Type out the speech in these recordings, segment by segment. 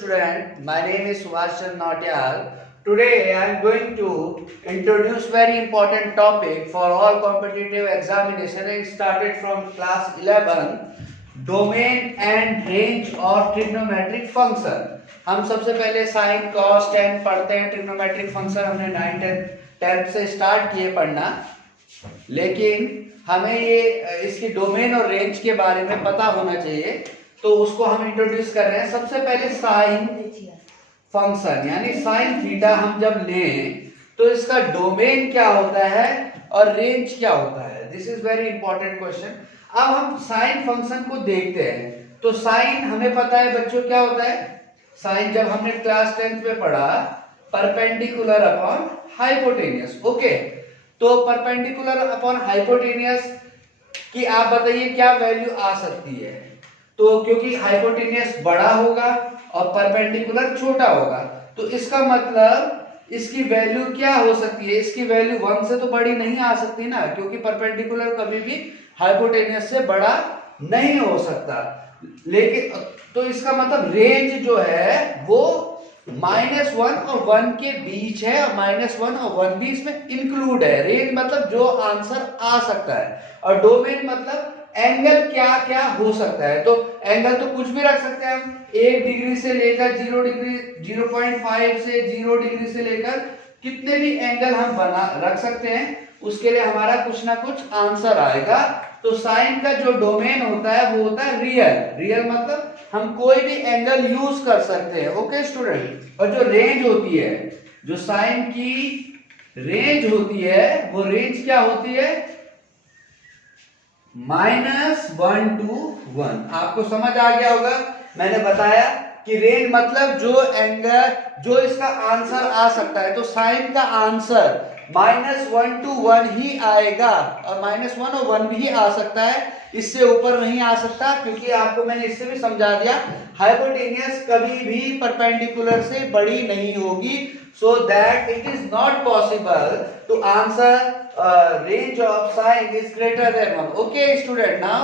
student, my name is Subhash Nautiyal. Today I am going to introduce very important topic for all competitive examination. It started from class 11, domain and range of trigonometric function. हम सबसे पहले sine cos tan पढ़ते हैं. Trigonometric function हमने 9th 10th से start किए पढ़ना, लेकिन हमें ये इसकी डोमेन और रेंज के बारे में पता होना चाहिए, तो उसको हम इंट्रोड्यूस कर रहे हैं. सबसे पहले साइन फंक्शन यानी साइन थीटा हम जब लें तो इसका डोमेन क्या होता है और रेंज क्या होता है. This is very important question. अब हम साइन फंक्शन को देखते हैं. तो साइन हमें पता है बच्चों क्या होता है. साइन जब हमने क्लास 10th में पढ़ा, परपेंडिकुलर अपॉन हाइपोटेनियस. ओके, तो परपेंडिकुलर अपॉन हाइपोटेनियस की आप बताइए क्या वैल्यू आ सकती है. तो क्योंकि हाइपोटेनियस बड़ा होगा और परपेंडिकुलर छोटा होगा, तो इसका मतलब इसकी वैल्यू क्या हो सकती है. इसकी वैल्यू 1 से तो बड़ी नहीं आ सकती ना, क्योंकि परपेंडिकुलर कभी भी हाइपोटेनियस से बड़ा नहीं हो सकता. लेकिन तो इसका मतलब रेंज जो है वो -1 और 1 के बीच है, और -1 और 1 भी इसमें इंक्लूड है. रेंज मतलब जो आंसर आ सकता है, और डोमेन मतलब एंगल क्या क्या हो सकता है. तो एंगल तो कुछ भी रख सकते हैं हम, 1 डिग्री से लेकर 0 डिग्री, 0.5 से 0 डिग्री से लेकर कितने भी एंगल हम बना रख सकते हैं. उसके लिए हमारा कुछ ना कुछ आंसर आएगा. तो साइन का जो डोमेन होता है वो होता है रियल. रियल मतलब हम कोई भी एंगल यूज कर सकते हैं. Okay student. और जो रेंज होती है, जो साइन की रेंज होती है, वो रेंज क्या होती है, -1 to 1. आपको समझ आ गया होगा. मैंने बताया कि रेंज मतलब जो एंगल, जो इसका आंसर आ सकता है. तो साइन का आंसर -1 to 1 ही आएगा, और -1 और 1 भी आ सकता है, इससे ऊपर नहीं आ सकता. क्योंकि आपको मैंने इससे भी समझा दिया, हाइपोटेनियस कभी भी परपेंडिकुलर से बड़ी नहीं होगी. So that it is not possible to answer range of sine is greater than 1. Okay student, now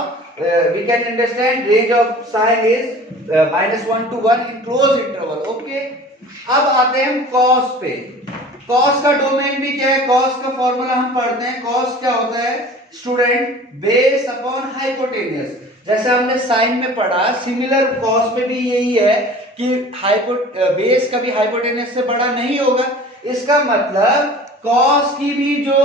we can understand range of sine is -1 to 1 in close interval. Okay, अब आते हैं हम cos पे. cos का domain भी क्या है, cos का फॉर्मूला हम पढ़ते हैं. cos क्या होता है स्टूडेंट, बेस अपॉन हाइपोटेनियस. जैसे हमने साइन में पढ़ा, सिमिलर cos में भी यही है कि बेस कभी हाइपोटेनस से बड़ा नहीं होगा. इसका मतलब cos की भी जो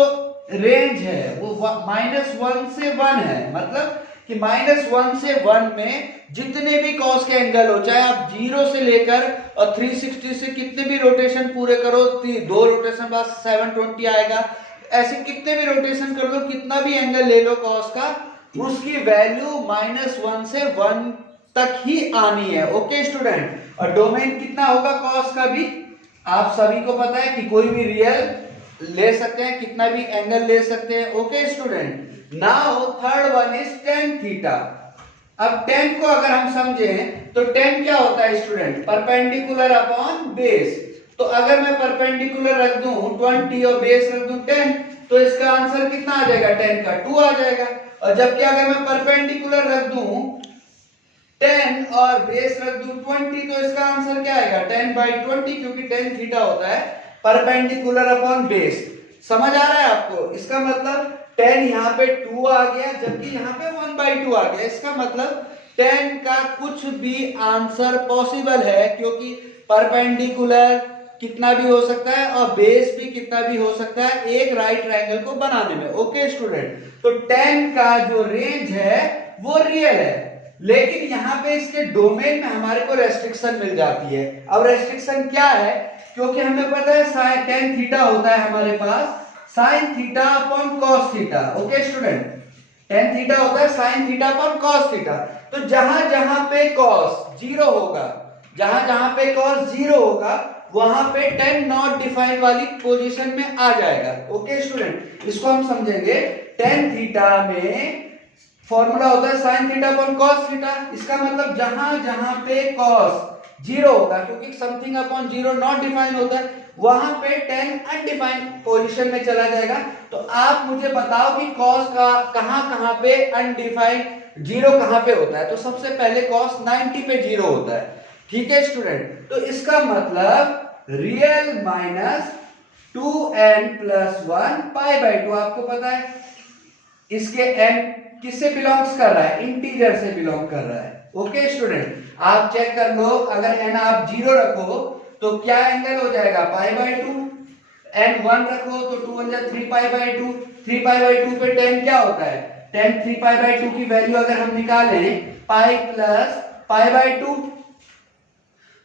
रेंज है वो -1 से 1 है. मतलब कि -1 से 1 में जितने भी cos के एंगल हो, चाहे आप 0 से लेकर और 360 से कितने भी रोटेशन पूरे करो, 2 रोटेशन बाद 720 आएगा, ऐसे कितने भी रोटेशन कर लो, कितना भी एंगल ले लो cos का, उसकी वैल्यू -1 से 1 तक ही आनी है. Okay student. और डोमेन कितना होगा cos का भी आप सभी को पता है कि कोई भी रियल ले सकते हैं, कितना भी एंगल ले सकते हैं. Okay student. Now third one is tan theta. अब tan को अगर हम समझें तो tan क्या होता है स्टूडेंट, परपेंडिकुलर अपॉन बेस. तो अगर मैं परपेंडिकुलर रख दूं 20 और बेस रख दूं 10, तो इसका आंसर कितना आ जाएगा, tan का 2 आ जाएगा. और जबकि अगर मैं परपेंडिकुलर रख दूं 10 और बेस रख दूं 20, तो इसका आंसर क्या आएगा, 10/20, क्योंकि tan थीटा होता है परपेंडिकुलर अपॉन बेस. समझ आ रहा है आपको. इसका मतलब tan यहाँ पे 2 आ गया, जबकि यहाँ पे 1/2 आ गया. इसका मतलब tan का कुछ भी आंसर पॉसिबल है, क्योंकि परपेंडिकुलर कितना भी हो सकता है और बेस भी कितना भी हो सकता है एक राइट ट्रायंगल को बनाने में. Okay student. तो tan का जो रेंज है वो रियल है, लेकिन यहाँ पे इसके डोमेन में हमारे को रेस्ट्रिक्शन मिल जाती है. अब रेस्ट्रिक्शन क्या है, क्योंकि हमें पता है साइन tan थीटा होता है हमारे पास sin theta upon cos theta. Okay student. tan theta होता है sin theta upon cos theta. तो जहां जहां पे cos 0 होगा, जहां जहां पे cos 0 होगा, वहां पे tan नॉट डिफाइन वाली पोजीशन में आ जाएगा. Okay student. इसको हम समझेंगे. tan थीटा में फॉर्मूला होता है sin theta upon cos theta. इसका मतलब जहां जहां पे cos 0 होगा, क्योंकि समथिंग अपॉन 0 नॉट डिफाइन होता है, वहां पे tan अनडिफाइंड पोजीशन में चला जाएगा. तो आप मुझे बताओ कि cos का कहां पे अनडिफाइंड 0 कहां पे होता है. तो सबसे पहले cos 90 पे 0 होता है. ठीक है स्टूडेंट, तो इसका मतलब रियल माइनस 2n+1 π/2। आपको पता है इसके n किससे बिलोंग्स कर रहा है, इंटीजर से बिलोंग कर रहा है। ओके स्टूडेंट, आप चेक कर लो, अगर n आप 0 रखो तो क्या एंगल हो जाएगा π/2, n 1 रखो तो 2 1 3 π/2, 3 π/2 पे 10 क्या होता है, 10 3 π/2 की वैल्यू अगर हम निकालें पाई प्लस π/2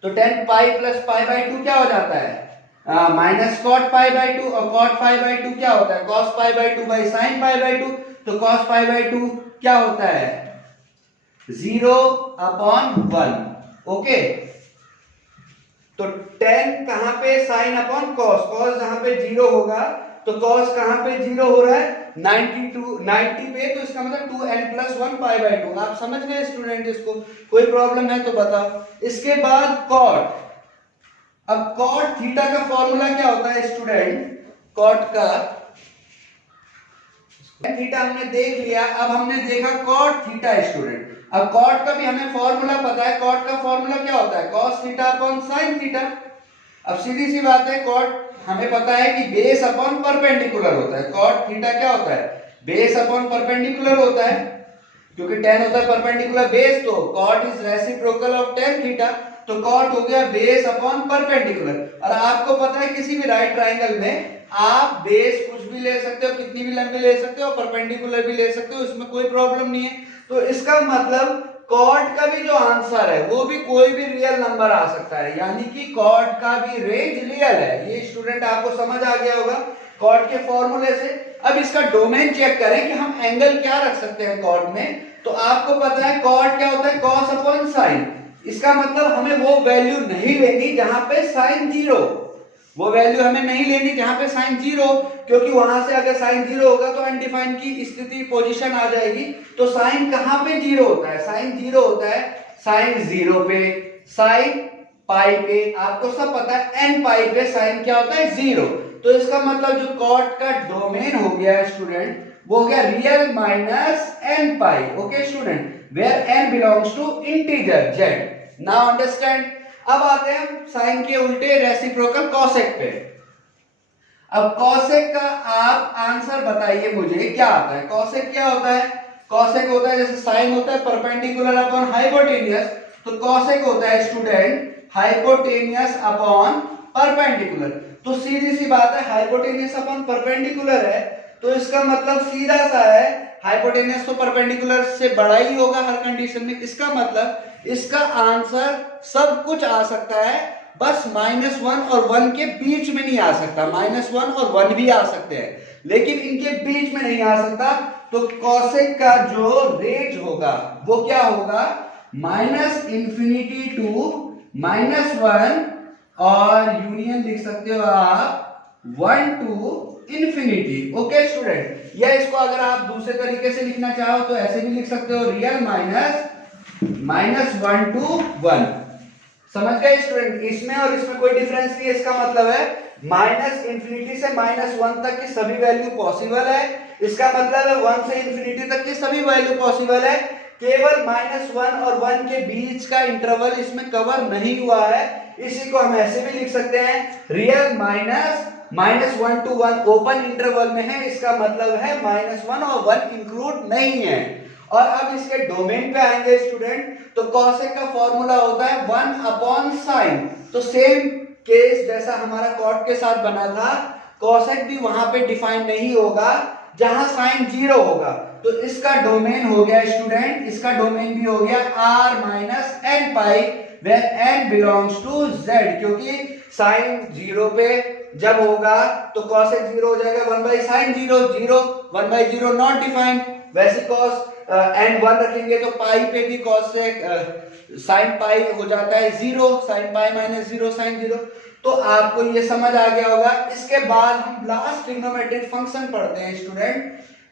तो 10 पाई प्लस π/2 क्या हो जाता है माइनस cot π/2, और cot π/2 क्या होता है cos π/2 बाई sin π/2, तो cos π/2 क्या होता है 0/1। ओके, तो 10 कहां पे sin अपॉन cos, cos जहां पे 0 होगा तो cos कहां पे 0 हो रहा है 90 पे, तो इसका मतलब 2n+1 π/2। आप समझ गए स्टूडेंट, इसको कोई प्रॉब्लम है तो बताओ। इसके बाद cot, अब cot थीटा का फॉर्मूला क्या होता है स्टूडेंट, cot का थीटा हमने देख लिया, अब हमने देखा cot थीटा स्टूडेंट। अब cot का भी हमें फॉर्मूला पता है, cot का फॉर्मूला क्या होता है cos theta upon sin theta. अब सीधी सी बात है, cot हमें पता है कि बेस अपॉन परपेंडिकुलर होता है, cot थीटा क्या होता है बेस अपॉन परपेंडिकुलर होता है, क्योंकि tan होता है परपेंडिकुलर बेस, तो cot is reciprocal of tan theta, तो cot हो गया बेस अपॉन परपेंडिकुलर। और आपको पता है किसी भी राइट ट्रायंगल में आप बेस कुछ भी ले सकते हो, कितनी भी लंबी ले सकते हो, परपेंडिकुलर भी ले सकते हो, इसमें कोई प्रॉब्लम नहीं है। तो इसका मतलब कॉट का भी जो आंसर है वो भी कोई भी रियल नंबर आ सकता है, यानी कि कॉट का भी रेंज रियल है। ये स्टूडेंट आपको समझ आ गया होगा कॉट के फॉर्मूले से। अब इसका डोमेन चेक करें कि हम एंगल क्या रख सकते हैं कॉट में, तो आपको पता है कॉट क्या होता है cos अपॉन sin। इसका मतलब हमें वो वैल्यू नहीं लेनी जहां पे sin 0, वो वैल्यू हमें नहीं लेनी जहां पे sin 0, क्योंकि वहां से अगर sin 0 होगा तो अनडिफाइंड की स्थिति पोजीशन आ जाएगी। तो sin कहां पे 0 होता है, sin 0 होता है sin 0 पे, sin पाई पे, आपको सब पता है n पाई पे sin क्या होता है 0। तो इसका मतलब जो कॉट का डोमेन हो गया स्टूडेंट वो हो गया real minus n pi. Okay student, where n belongs to integer z। Now understand. अब आते हैं साइन के उल्टे रेसिप्रोकल कॉसेक पे। अब कॉसेक का आप आंसर बताइए मुझे क्या आता है। कॉसेक क्या होता है, कॉसेक होता है जैसे साइन होता है परपेंडिकुलर अपॉन हाइपोटेनियस, तो कॉसेक होता है स्टूडेंट हाइपोटेनियस अपॉन परपेंडिकुलर। तो सीधी सी बात है हाइपोटेनियस अपॉन परपेंडिकुलर है, तो इसका मतलब सीधा सा है हाइपोटेनियस तो परपेंडिकुलर से बड़ा ही होगा हर कंडीशन में। इसका मतलब इसका आंसर सब कुछ आ सकता है, बस -1 और 1 के बीच में नहीं आ सकता। -1 और 1 भी आ सकते हैं लेकिन इनके बीच में नहीं आ सकता। तो कॉसेक का जो रेंज होगा वो क्या होगा -∞ टू -1 और यूनियन लिख सकते हो आप 1 टू इंफिनिटी। ओके स्टूडेंट, या इसको अगर आप दूसरे तरीके से लिखना चाहो तो ऐसे भी लिख सकते हो रियल -1 टू 1। समझ गए स्टूडेंट, इसमें और इसमें कोई डिफरेंस नहीं है। इसका मतलब है -∞ से -1 तक की सभी वैल्यू पॉसिबल है। इसका मतलब है 1 से इंफिनिटी तक की सभी वैल्यू पॉसिबल है, केवल -1 और 1 के बीच का इंटरवल इसमें कवर नहीं हुआ है। इसी को हम ऐसे भी लिख सकते हैं रियल -1 टू 1 ओपन इंटरवल में है, इसका मतलब है -1 और 1 इंक्लूड नहीं है। और अब इसके डोमेन पे आएंगे स्टूडेंट, तो कॉसेक का फॉर्मूला होता है 1 अपॉन साइन। तो सेम केस जैसा हमारा कॉट के साथ बना था, कॉसेक भी वहां पे डिफाइन नहीं होगा जहां साइन 0 होगा। तो इसका डोमेन हो गया स्टूडेंट, इसका डोमेन भी हो गया r minus n pi, where n belongs to z, क्योंकि साइन 0 पे जब होगा तो कॉसेक 0 हो जाएगा 1 by sine 0, 1 by 0 not defined. वैसे कॉस n 1 रखेंगे तो पाई पे भी कॉसेक साइन पाई हो जाता है 0, साइन पाई माइनस 0 साइन 0। तो आपको ये समझ आ गया होगा। इसके बाद हम लास्ट ट्रिग्नोमेट्रिक फंक्शन पढ़ते हैं स्टूडेंट,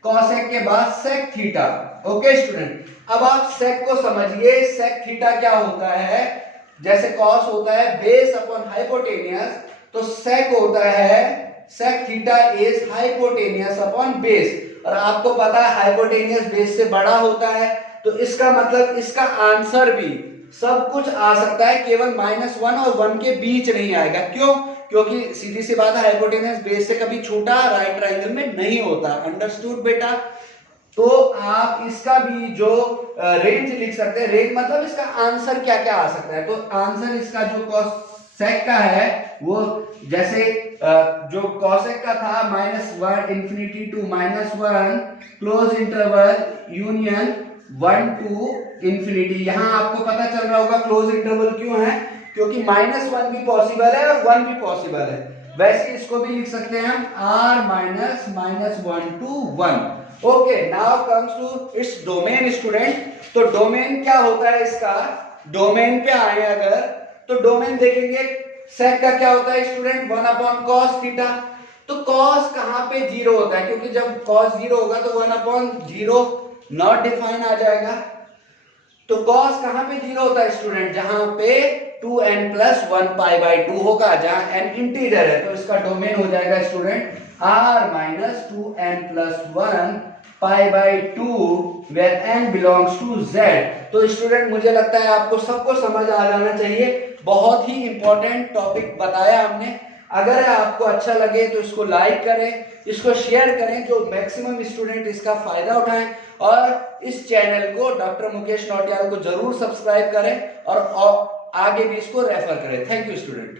कॉसेक के बाद सेक थीटा। ओके स्टूडेंट, अब आप सेक को समझिए, सेक थीटा क्या होता है। जैसे कॉस होता है बेस अपॉन हाइपोटेनियस, तो सेक होता है sec theta is hypotenuse upon base. और आपको पता है हाइपोटेनियस बेस से बड़ा होता है, तो इसका मतलब इसका आंसर भी सब कुछ आ सकता है, केवल -1 और 1 के बीच नहीं आएगा। क्यों? क्योंकि सीधी सी बात है, हाइपोटेनस बेस से कभी छोटा राइट ट्रायंगल में नहीं होता। अंडरस्टूड बेटा? तो आप इसका भी जो रेंज लिख सकते हैं। रेंज मतलब इसका आंसर क्या क्या आ सकता है। तो आंसर इसका जो कॉसेक का है वो जैसे जो कॉसेक का था -1 infinity to -1 close interval union 1 to infinity. यहां आपको पता चल रहा होगा क्लोज इंटरवल क्यों है, क्योंकि -1 भी पॉसिबल है और 1 भी पॉसिबल है। वैसे इसको भी लिख सकते हैं हम r -1 to 1। Okay, now comes to its domain student. तो डोमेन क्या होता है इसका, डोमेन पे आए अगर तो डोमेन देखेंगे सेक का क्या होता है स्टूडेंट 1/cos थीटा। तो cos कहां पे 0 होता है, क्योंकि जब cos 0 होगा तो 1/0 नॉट डिफाइन आ जाएगा। तो cos कहां पे 0 होता है स्टूडेंट, जहां पे 2n+1 π/2 होगा, जहां n इंटीजर है। तो इसका डोमेन हो जाएगा student r - 2n+1 π/2 where n belongs to z। तो स्टूडेंट मुझे लगता है आपको सबको समझ आ जाना चाहिए। बहुत ही इंपॉर्टेंट टॉपिक बताया हमने। अगर आपको अच्छा लगे तो इसको लाइक करें, इसको शेयर करें, जो मैक्सिमम स्टूडेंट इसका फायदा उठाएं, और इस चैनल को डॉक्टर मुकेश नौटियाल को जरूर सब्सक्राइब करें और आगे भी इसको रेफर करें। Thank you student.